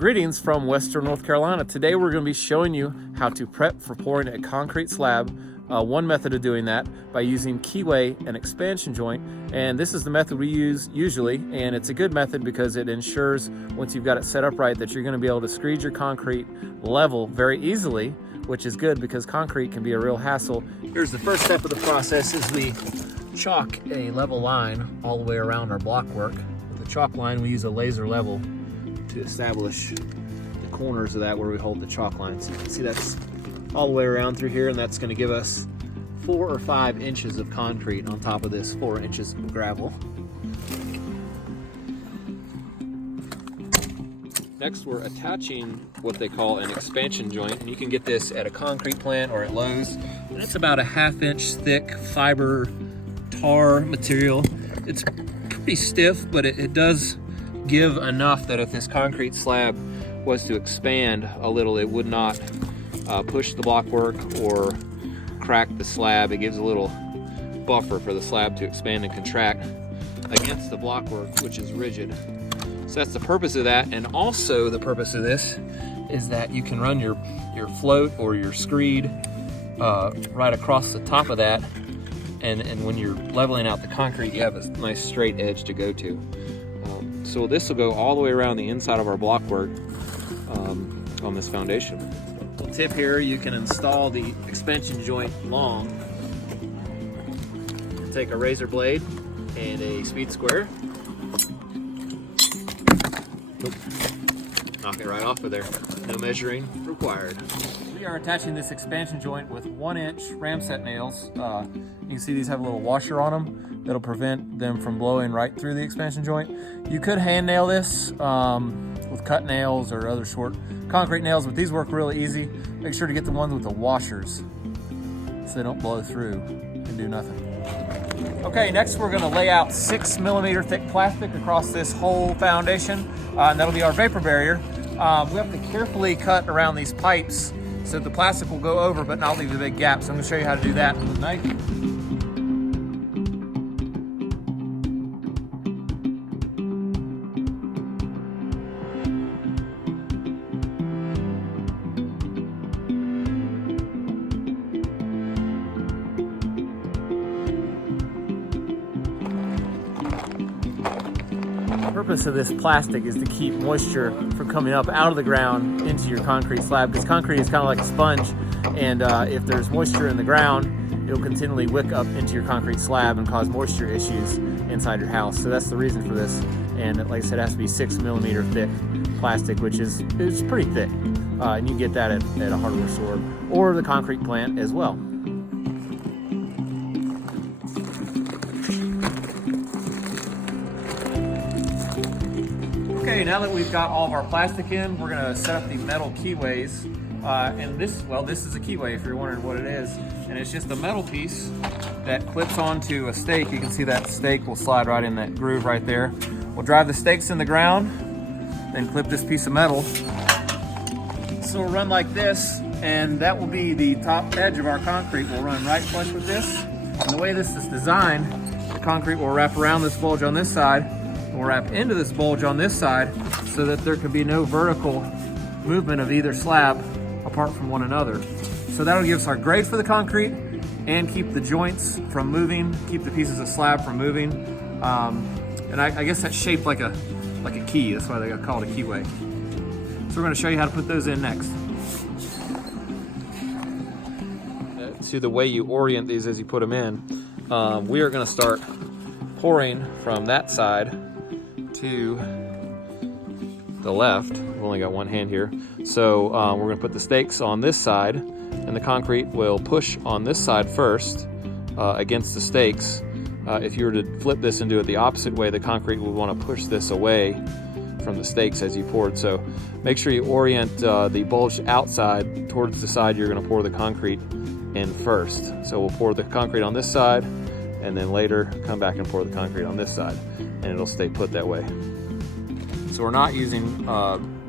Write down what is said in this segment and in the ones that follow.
Greetings from Western North Carolina. Today we're going to be showing you how to prep for pouring a concrete slab. One method of doing that by using keyway and expansion joint, and this is the method we use usually, and it's a good method because it ensures once you've got it set up right that you're going to be able to screed your concrete level very easily, which is good because concrete can be a real hassle. Here's the first step of the process is we chalk a level line all the way around our block work. With the chalk line we use a laser level to establish the corners of that where we hold the chalk line. So you can see that's all the way around through here, and that's going to give us 4 or 5 inches of concrete on top of this 4 inches of gravel. Next we're attaching what they call an expansion joint, and you can get this at a concrete plant or at Lowe's. And it's about a 1/2 inch thick fiber tar material. It's pretty stiff, but it does give enough that if this concrete slab was to expand a little, it would not push the block work or crack the slab. It gives a little buffer for the slab to expand and contract against the block work, which is rigid. So that's the purpose of that, and also the purpose of this is that you can run your float or your screed right across the top of that, and when you're leveling out the concrete, you have a nice straight edge to go to. So this will go all the way around the inside of our block work on this foundation. Little tip here, you can install the expansion joint long. Take a razor blade and a speed square. Nope. Knock it right off of there. No measuring required. We are attaching this expansion joint with 1-inch ramset nails. You can see these have a little washer on them that'll prevent them from blowing right through the expansion joint. You could hand nail this with cut nails or other short concrete nails, but these work really easy. Make sure to get the ones with the washers so they don't blow through and do nothing. Okay, next we're going to lay out 6mm thick plastic across this whole foundation, and that'll be our vapor barrier. We have to carefully cut around these pipes so the plastic will go over but not leave a big gap. So I'm going to show you how to do that with a knife. The purpose of this plastic is to keep moisture from coming up out of the ground into your concrete slab, because concrete is kind of like a sponge, and if there's moisture in the ground, it'll continually wick up into your concrete slab and cause moisture issues inside your house. So that's the reason for this, and like I said, it has to be 6mm thick plastic, which is pretty thick, and you can get that at a hardware store or the concrete plant as well. Okay, now that we've got all of our plastic in, we're going to set up the metal keyways. And this is a keyway if you're wondering what it is. And it's just a metal piece that clips onto a stake. You can see that stake will slide right in that groove right there. We'll drive the stakes in the ground, then clip this piece of metal. So we'll run like this, and that will be the top edge of our concrete. We'll run right flush with this. And the way this is designed, the concrete will wrap around this bulge on this side, we'll wrap into this bulge on this side so that there can be no vertical movement of either slab apart from one another. So that'll give us our grade for the concrete and keep the joints from moving, keep the pieces of slab from moving. And I guess that's shaped like a key. That's why they got called a keyway. So we're going to show you how to put those in next. To the way you orient these as you put them in, we are going to start pouring from that side to the left. We've only got one hand here. So we're going to put the stakes on this side, and the concrete will push on this side first against the stakes. If you were to flip this and do it the opposite way, the concrete would want to push this away from the stakes as you poured. So make sure you orient the bulge outside towards the side you're going to pour the concrete in first. So we'll pour the concrete on this side, and then later come back and pour the concrete on this side, and it'll stay put that way. So we're not using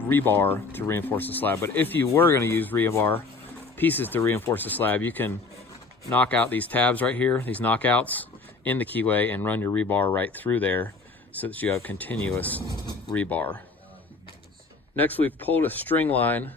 rebar to reinforce the slab, but if you were going to use rebar pieces to reinforce the slab, you can knock out these tabs right here, these knockouts in the keyway, and run your rebar right through there so that you have continuous rebar. Next, we've pulled a string line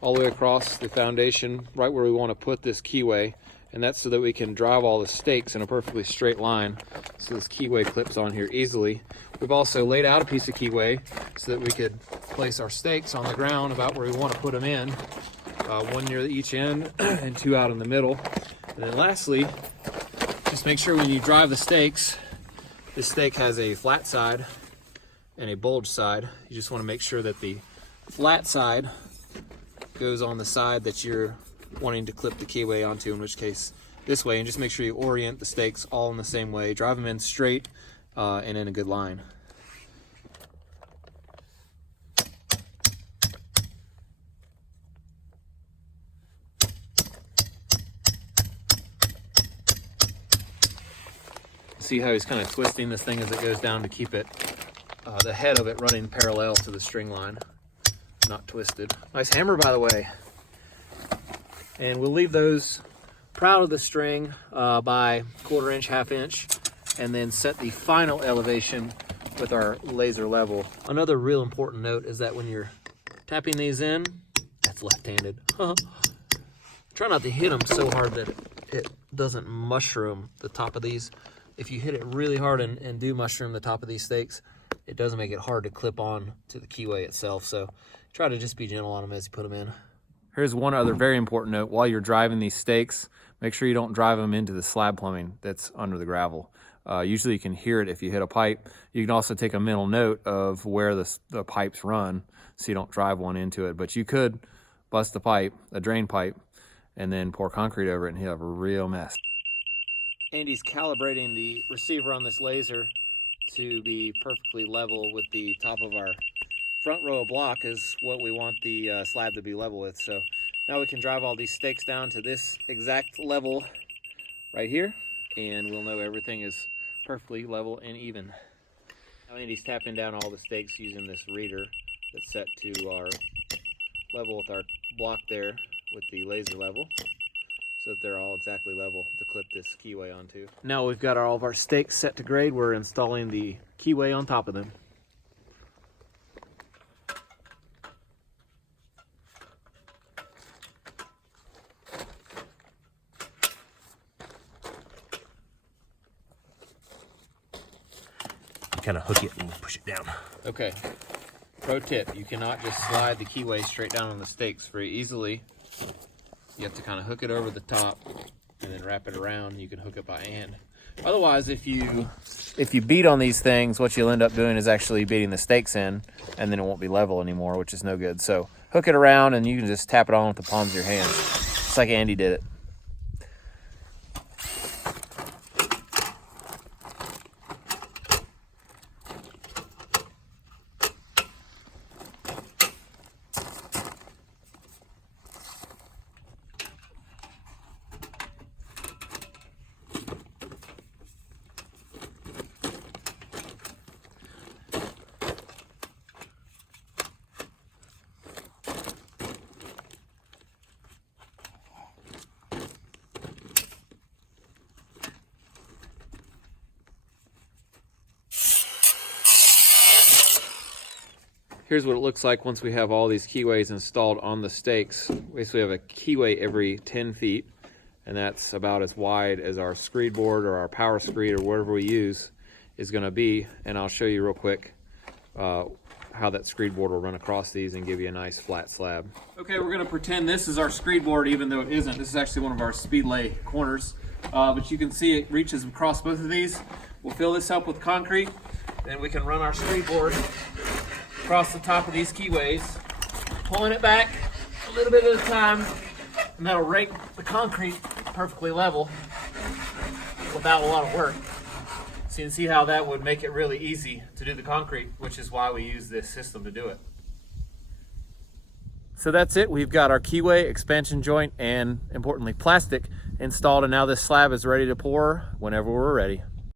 all the way across the foundation, right where we want to put this keyway. And that's so that we can drive all the stakes in a perfectly straight line. So this keyway clips on here easily. We've also laid out a piece of keyway so that we could place our stakes on the ground about where we want to put them in. One near each end and two out in the middle. And then lastly, just make sure when you drive the stakes, this stake has a flat side and a bulge side. You just want to make sure that the flat side goes on the side that you're wanting to clip the keyway onto, in which case this way, and just make sure you orient the stakes all in the same way. Drive them in straight and in a good line. See how he's kind of twisting this thing as it goes down to keep it, the head of it running parallel to the string line, not twisted. Nice hammer, by the way. And we'll leave those proud of the string by 1/4 inch, 1/2 inch, and then set the final elevation with our laser level. Another real important note is that when you're tapping these in, that's left-handed. Try not to hit them so hard that it doesn't mushroom the top of these. If you hit it really hard and do mushroom the top of these stakes, it does make it hard to clip on to the keyway itself. So try to just be gentle on them as you put them in. Here's one other very important note. While you're driving these stakes, make sure you don't drive them into the slab plumbing that's under the gravel. Usually you can hear it if you hit a pipe. You can also take a mental note of where the pipes run so you don't drive one into it. But you could bust a pipe, a drain pipe, and then pour concrete over it and you'll have a real mess. Andy's calibrating the receiver on this laser to be perfectly level with the top of our front row of block is what we want the slab to be level with. So now we can drive all these stakes down to this exact level right here, and we'll know everything is perfectly level and even. Now Andy's tapping down all the stakes using this reader that's set to our level with our block there with the laser level, so that they're all exactly level to clip this keyway onto. Now we've got all of our stakes set to grade, we're installing the keyway on top of them. Kind of hook it and push it down. Okay, pro tip, you cannot just slide the keyway straight down on the stakes very easily. You have to kind of hook it over the top and then wrap it around. You can hook it by hand. Otherwise, if you beat on these things, what you'll end up doing is actually beating the stakes in, and then it won't be level anymore, which is no good. So hook it around and you can just tap it on with the palms of your hands, just like Andy did it. Here's what it looks like once we have all these keyways installed on the stakes. We basically have a keyway every 10 feet, and that's about as wide as our screed board or our power screed or whatever we use is gonna be. And I'll show you real quick how that screed board will run across these and give you a nice flat slab. Okay, we're gonna pretend this is our screed board even though it isn't. This is actually one of our speedlay corners. But you can see it reaches across both of these. We'll fill this up with concrete, then we can run our screed board across the top of these keyways, pulling it back a little bit at a time, and that'll rake the concrete perfectly level without a lot of work. So you can see how that would make it really easy to do the concrete, which is why we use this system to do it. So that's it. We've got our keyway, expansion joint, and importantly plastic installed, and now this slab is ready to pour whenever we're ready.